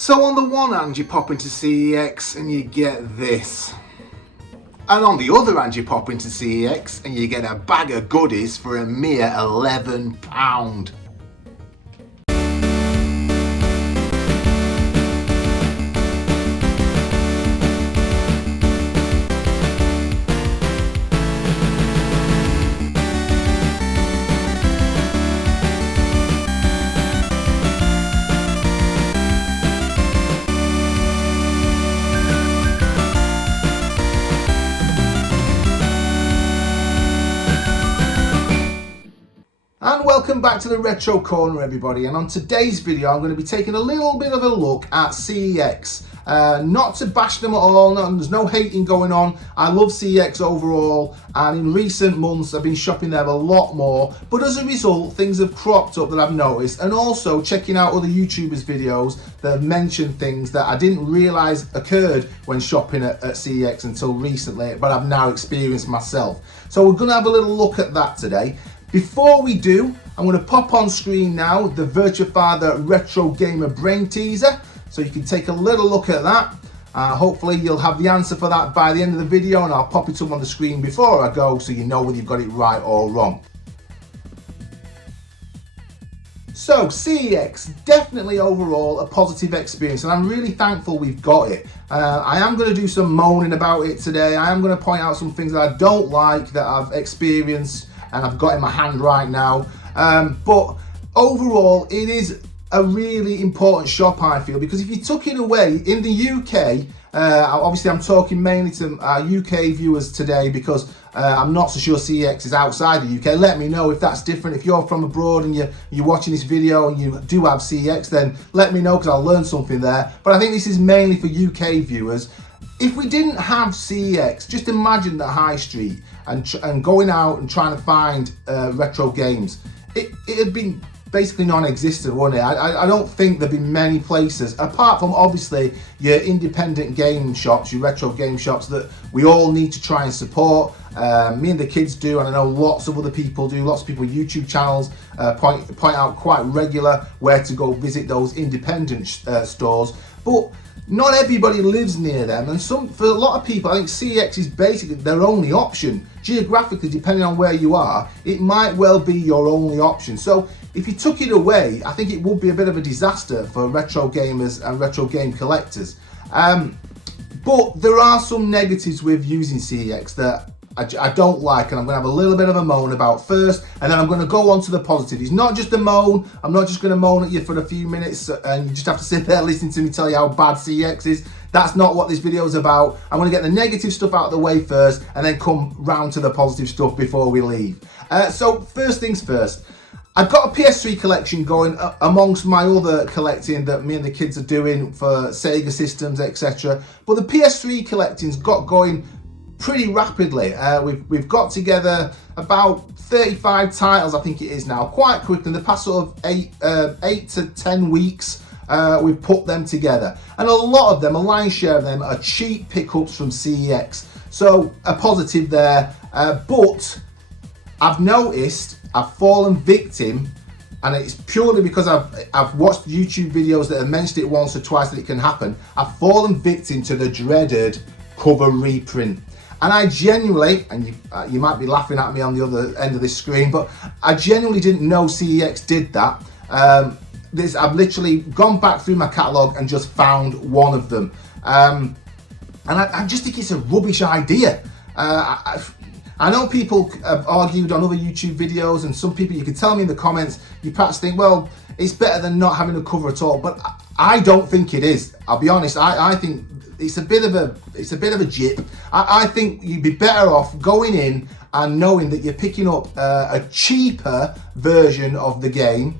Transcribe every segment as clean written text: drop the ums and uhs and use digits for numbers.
So on the one hand you pop into CEX and you get this. And on the other hand you pop into CEX and you get a bag of goodies for a mere £11. And welcome back to the Retro Corner, everybody, and on today's video I'm going to be taking a little bit of a look at CeX. Not to bash them at all, there's no hating going on. I love CeX overall, and in recent months I've been shopping there a lot more, but as a result things have cropped up that I've noticed, and also checking out other YouTubers' videos that have mentioned things that I didn't realise occurred when shopping at CeX until recently, but I've now experienced myself. So we're going to have a little look at that today. Before we do, I'm going to pop on screen now the Virtufather Retrogamer brain teaser, so you can take a little look at that. Hopefully you'll have the answer for that by the end of the video, and I'll pop it up on the screen before I go so you know whether you've got it right or wrong. So CeX, definitely overall a positive experience, and I'm really thankful we've got it. I am going to do some moaning about it today. I am going to point out some things that I don't like that I've experienced and I've got in my hand right now, but overall it is a really important shop, I feel, because if you took it away in the UK, obviously I'm talking mainly to UK viewers today because I'm not so sure CeX is outside the UK. Let me know if that's different. If you're from abroad and you're watching this video and you do have CeX, then let me know because I'll learn something there. But I think this is mainly for UK viewers. If we didn't have CeX, just imagine the high street and going out and trying to find retro games. It'd been basically non-existent, wouldn't it? I don't think there'd be many places, apart from obviously your independent game shops, your retro game shops that we all need to try and support. Me and the kids do, and I know lots of other people do. Lots of people, YouTube channels point out quite regular where to go visit those independent stores. But not everybody lives near them, and for a lot of people, I think CeX is basically their only option. Geographically, depending on where you are, it might well be your only option. So if you took it away, I think it would be a bit of a disaster for retro gamers and retro game collectors. But there are some negatives with using CeX that I don't like, and I'm going to have a little bit of a moan about first, and then I'm going to go on to the positive. It's not just a moan. I'm not just going to moan at you for a few minutes and you just have to sit there listening to me tell you how bad CeX is. That's not what this video is about. I'm going to get the negative stuff out of the way first and then come round to the positive stuff before we leave. So first things first. I've got a PS3 collection going amongst my other collecting that me and the kids are doing for Sega systems, etc. But the PS3 collecting's got going pretty rapidly. We've got together about 35 titles, I think it is now, quite quickly. In the past sort of 8 to 10 weeks, we've put them together. And a lot of them, a lion's share of them, are cheap pickups from CeX. So a positive there. But I've noticed I've fallen victim, and it's purely because I've watched YouTube videos that have mentioned it once or twice that it can happen. I've fallen victim to the dreaded cover reprint. And I genuinely, and you might be laughing at me on the other end of this screen, but I genuinely didn't know CeX did that. I've literally gone back through my catalogue and just found one of them. And I just think it's a rubbish idea. I know people have argued on other YouTube videos, and some people, you can tell me in the comments, you perhaps think, well, it's better than not having a cover at all, but I don't think it is. I'll be honest, I think it's a bit of a jip. I think you'd be better off going in and knowing that you're picking up a cheaper version of the game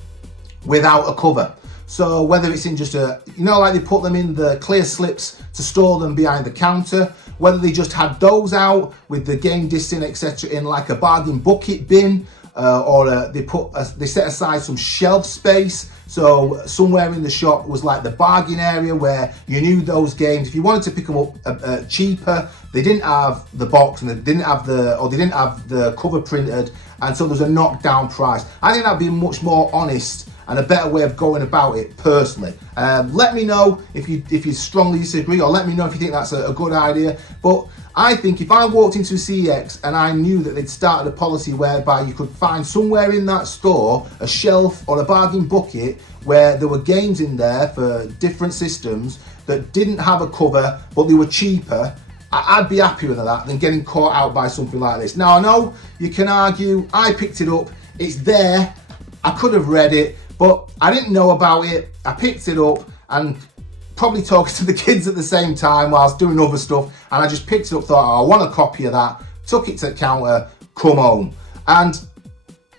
without a cover. So whether it's in just like they put them in the clear slips to store them behind the counter, whether they just had those out with the game disc in, etc., in like a bargain bucket bin, or they set aside some shelf space, so somewhere in the shop was like the bargain area where you knew those games, if you wanted to pick them up cheaper, they didn't have the box and they didn't have the cover printed, and so there's a knockdown price. I think that'd be much more honest and a better way of going about it personally. Let me know if you strongly disagree, or let me know if you think that's a good idea. But I think if I walked into CeX and I knew that they'd started a policy whereby you could find somewhere in that store a shelf or a bargain bucket where there were games in there for different systems that didn't have a cover but they were cheaper, I'd be happier with that than getting caught out by something like this. Now I know you can argue, I picked it up, it's there, I could have read it, but I didn't know about it, I picked it up and probably talking to the kids at the same time whilst doing other stuff, and I just picked it up, thought, oh, I want a copy of that, took it to the counter, come home. And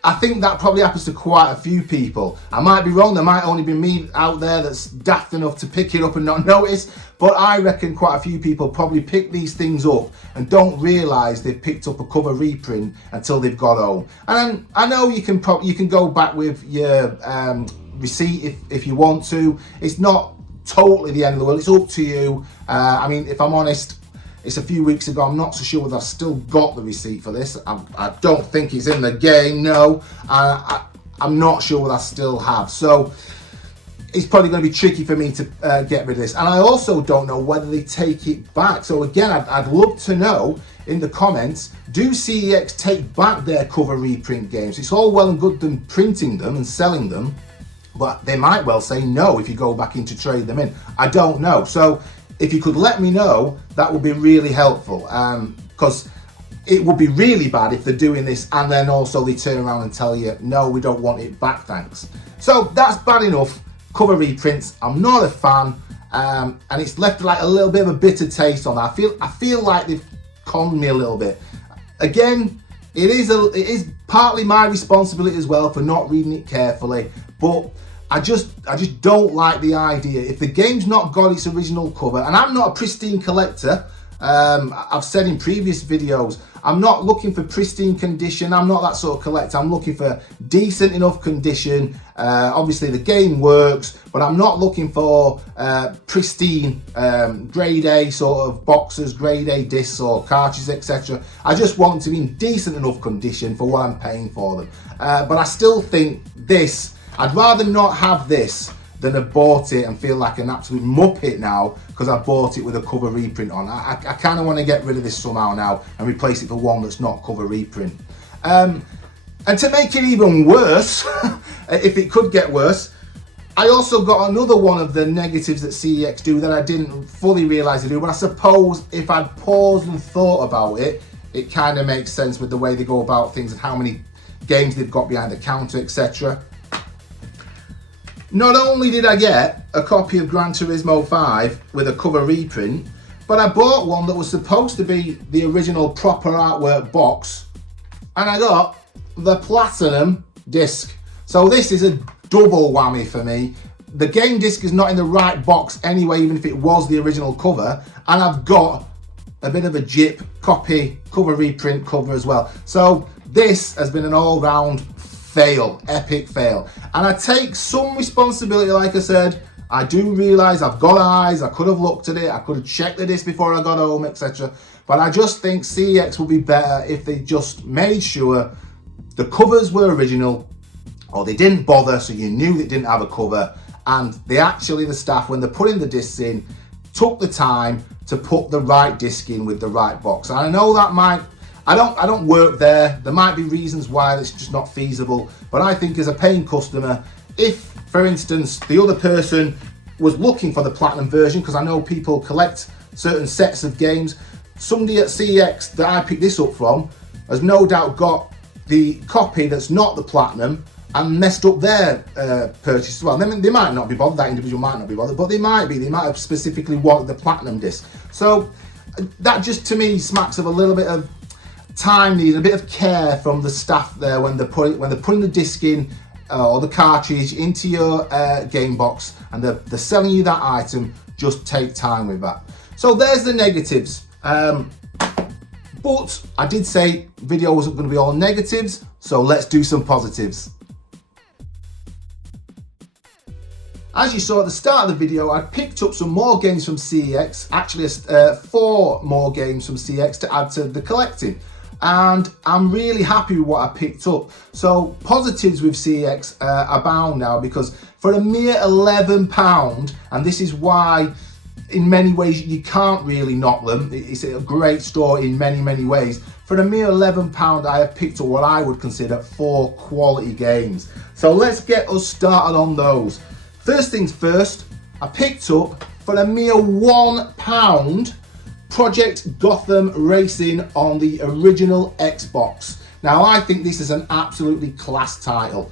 I think that probably happens to quite a few people. I might be wrong, there might only be me out there that's daft enough to pick it up and not notice, but I reckon quite a few people probably pick these things up and don't realise they've picked up a cover reprint until they've got home. And I know you can go back with your receipt if you want to. It's not totally the end of the world, it's up to you. I mean, if I'm honest, it's a few weeks ago, I'm not so sure whether I've still got the receipt for this. I don't think it's in the game, no. I'm not sure whether I still have. So it's probably going to be tricky for me to get rid of this. And I also don't know whether they take it back. So again, I'd love to know in the comments, do CeX take back their cover reprint games? It's all well and good them printing them and selling them, but they might well say no if you go back in to trade them in. I don't know. So if you could let me know, that would be really helpful, because it would be really bad if they're doing this and then also they turn around and tell you, no, we don't want it back, thanks. So that's bad enough. Cover reprints, I'm not a fan, and it's left like a little bit of a bitter taste on that. I feel like they've conned me a little bit. Again, it is partly my responsibility as well for not reading it carefully, but I just don't like the idea. If the game's not got its original cover, and I'm not a pristine collector, I've said in previous videos, I'm not looking for pristine condition. I'm not that sort of collector. I'm looking for decent enough condition. Obviously the game works, but I'm not looking for pristine grade A sort of boxes, grade A discs or cartridges, etc. I just want them to be in decent enough condition for what I'm paying for them. But I still think this, I'd rather not have this than have bought it and feel like an absolute muppet now because I bought it with a cover reprint on. I kind of want to get rid of this somehow now and replace it for one that's not cover reprint. And to make it even worse, if it could get worse, I also got another one of the negatives that CeX do that I didn't fully realise they do, but I suppose if I'd paused and thought about it, it kind of makes sense with the way they go about things and how many games they've got behind the counter, etc. Not only did I get a copy of Gran Turismo 5 with a cover reprint, but I bought one that was supposed to be the original proper artwork box, and I got the platinum disc. So this is a double whammy for me. The game disc is not in the right box anyway, even if it was the original cover, and I've got a bit of a jip copy cover reprint cover as well. So this has been an all-round fail, epic fail. And I take some responsibility, like I said. I do realise I've got eyes, I could have looked at it, I could have checked the disc before I got home, etc. But I just think CeX would be better if they just made sure the covers were original, or they didn't bother so you knew they didn't have a cover, and they actually, the staff, when they're putting the discs in, took the time to put the right disc in with the right box. And I know that might, I don't work there. There might be reasons why it's just not feasible. But I think as a paying customer, if, for instance, the other person was looking for the platinum version, because I know people collect certain sets of games, somebody at CeX that I picked this up from has no doubt got the copy that's not the platinum and messed up their purchase as well. They might not be bothered, that individual might not be bothered, but they might have specifically wanted the platinum disc. So that just to me smacks of a little bit of time needed, a bit of care from the staff there when they're putting the disc in or the cartridge into your game box and they're selling you that item. Just take time with that. So there's the negatives. But I did say video wasn't going to be all negatives, so let's do some positives. As you saw at the start of the video, I picked up some more games from CeX, actually 4 more games from CeX to add to the collecting. and I'm really happy with what I picked up. So positives with CeX abound now, because for a mere £11, and this is why in many ways you can't really knock them, it's a great store in many ways. For a mere £11 I have picked up what I would consider 4 quality games. So let's get us started on those. First things first, I picked up for a mere £1 Project Gotham Racing on the original Xbox. Now I think this is an absolutely class title.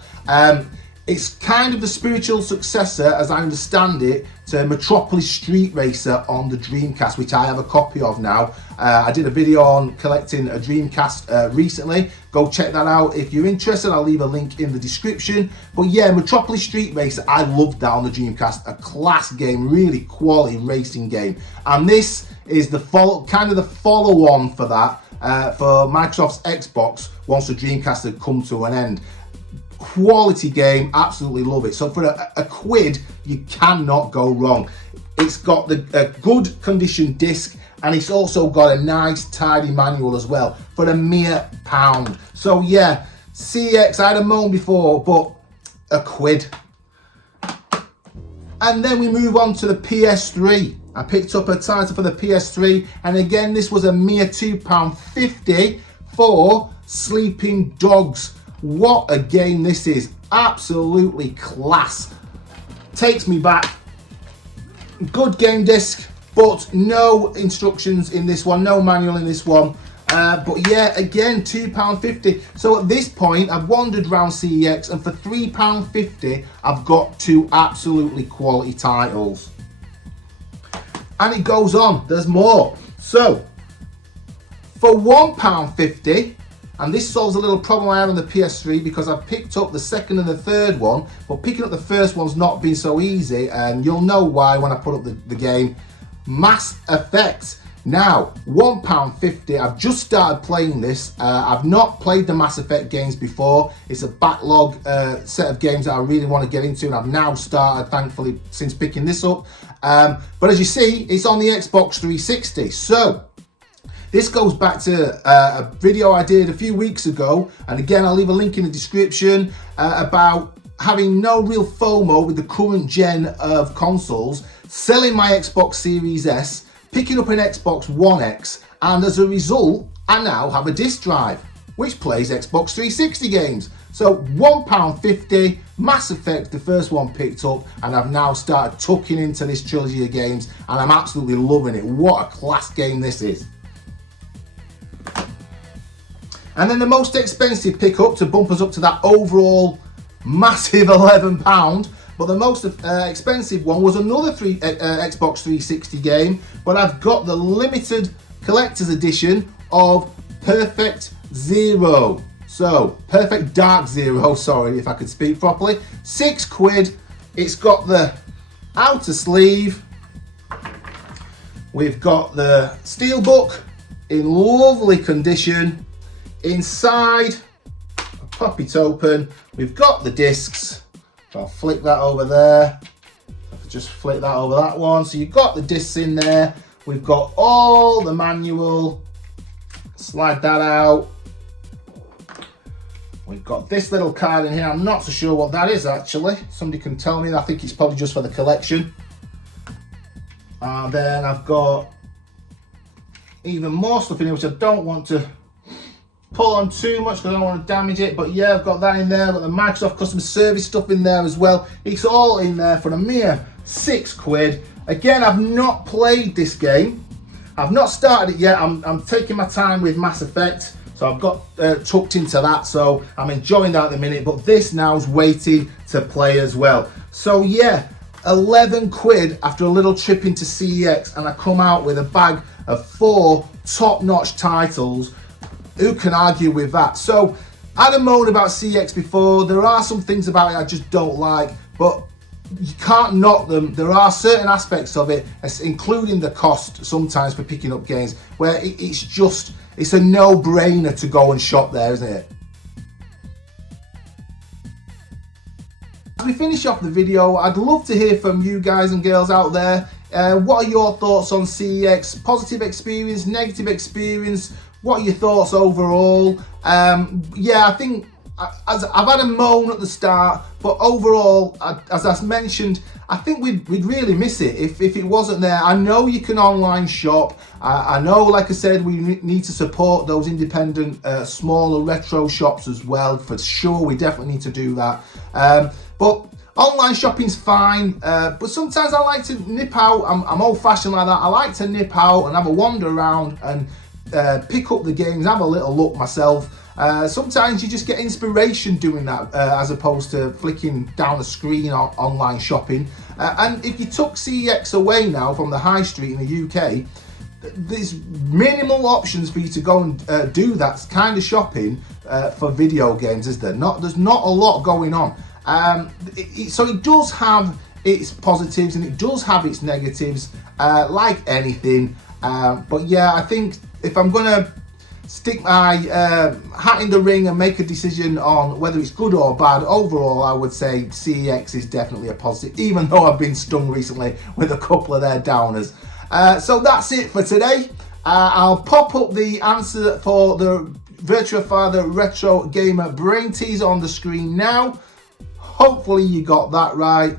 It's kind of the spiritual successor, as I understand it, to Metropolis Street Racer on the Dreamcast, which I have a copy of now. I did a video on collecting a Dreamcast recently. Go check that out if you're interested. I'll leave a link in the description. But yeah, Metropolis Street Racer, I loved that on the Dreamcast. A class game, really quality racing game. And this is the follow-on for that, for Microsoft's Xbox, once the Dreamcast had come to an end. Quality game, absolutely love it. So for a quid, you cannot go wrong. It's got a good condition disc, and it's also got a nice tidy manual as well for a mere £1. So yeah, CeX, I had a moan before, but a quid. And then we move on to the PS3. I picked up a title for the PS3, and again this was a mere £2.50 for Sleeping Dogs. What a game this is. Absolutely class. Takes me back. Good game disc, but no instructions in this one, no manual in this one. But yeah, again, £2.50. So at this point, I've wandered around CeX, and for £3.50, I've got 2 absolutely quality titles. And it goes on, there's more. So, for £1.50, and this solves a little problem I had on the PS3, because I've picked up the second and the third one, but picking up the first one's not been so easy, and you'll know why when I put up the game. Mass Effect. Now, £1.50, I've just started playing this. I've not played the Mass Effect games before. It's a backlog set of games that I really want to get into, and I've now started, thankfully, since picking this up. But as you see, it's on the Xbox 360. So, this goes back to a video I did a few weeks ago, and again I'll leave a link in the description, about having no real FOMO with the current gen of consoles, selling my Xbox Series S, picking up an Xbox One X, and as a result I now have a disc drive which plays Xbox 360 games. So £1.50, Mass Effect, the first one picked up, and I've now started tucking into this trilogy of games, and I'm absolutely loving it. What a class game this is. And then the most expensive pickup to bump us up to that overall massive £11, but the most expensive one was another Xbox 360 game, but I've got the limited collector's edition of Perfect Zero. So, Perfect Dark Zero, sorry if I could speak properly. £6. It's got the outer sleeve. We've got the steelbook in lovely condition. Inside, I'll pop it open, we've got the discs. I'll flick that over there. I'll just flick that over that one. So you've got the discs in there. We've got all the manual. Slide that out. We've got this little card in here. I'm not so sure what that is actually. Somebody can tell me. I think it's probably just for the collection. And then I've got even more stuff in here which I don't want to pull on too much because I don't want to damage it, but yeah, I've got that in there. I've got the Microsoft customer service stuff in there as well. It's all in there for a mere £6. Again, I've not played this game. I've not started it yet. I'm taking my time with Mass Effect, so I've got tucked into that, so I'm enjoying that at the minute, but this now is waiting to play as well. So yeah, £11 after a little trip into CeX, and I come out with a bag of 4 top-notch titles. Who can argue with that? So, I had a moan about CeX before. There are some things about it I just don't like, but you can't knock them. There are certain aspects of it, including the cost sometimes for picking up games, where it's a no-brainer to go and shop there, isn't it? As we finish off the video, I'd love to hear from you guys and girls out there. What are your thoughts on CeX? Positive experience, negative experience? what are your thoughts overall? Yeah, I think as I've had a moan at the start, but overall, as I mentioned, I think we'd really miss it if it wasn't there. I know you can online shop. I know, like I said, we need to support those independent, smaller retro shops as well, for sure. We definitely need to do that. But online shopping's fine, but sometimes I like to nip out. I'm old-fashioned like that. I like to nip out and have a wander around and pick up the games, have a little look myself. Sometimes you just get inspiration doing that, as opposed to flicking down the screen or online shopping. And if you took CeX away now from the high street in the UK, there's minimal options for you to go and do that kind of shopping for video games, is there? There's not a lot going on. So it does have its positives and it does have its negatives, like anything. But yeah, I think if I'm gonna stick my hat in the ring and make a decision on whether it's good or bad, overall I would say CeX is definitely a positive, even though I've been stung recently with a couple of their downers. So that's it for today. I'll pop up the answer for the Virtua Fighter Retrogamer brain teaser on the screen now. Hopefully you got that right.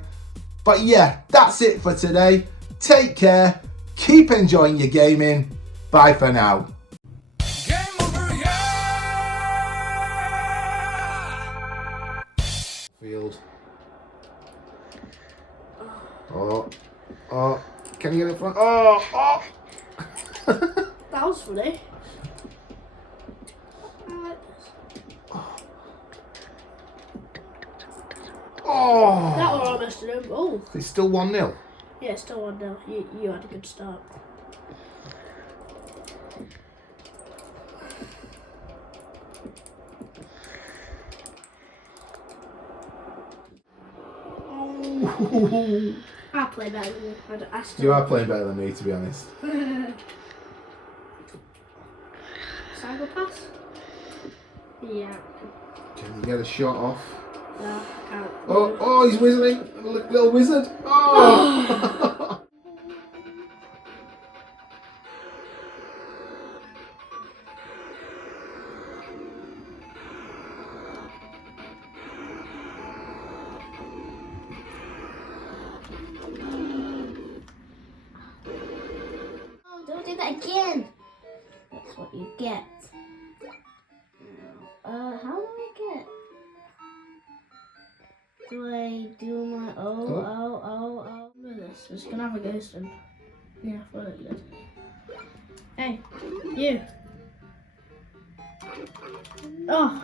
But yeah, that's it for today. Take care, keep enjoying your gaming. Bye for now. Field. Oh, can you get in front? Oh. That was funny. Oh. That was almost an own goal. It's still 1-0. Yeah, it's still 1-0. You had a good start. I play better than you. You are playing better than me, to be honest. Cycle pass? Yeah. Can you get a shot off? No, I can't. Oh, he's whistling. Little wizard. Oh! Don't do that again. That's what you get. How do I get? Do I do my oh? Look at this. It's gonna have a ghost in. Yeah, I thought it did. Hey, you. Oh.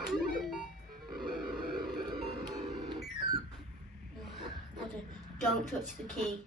Don't touch the key.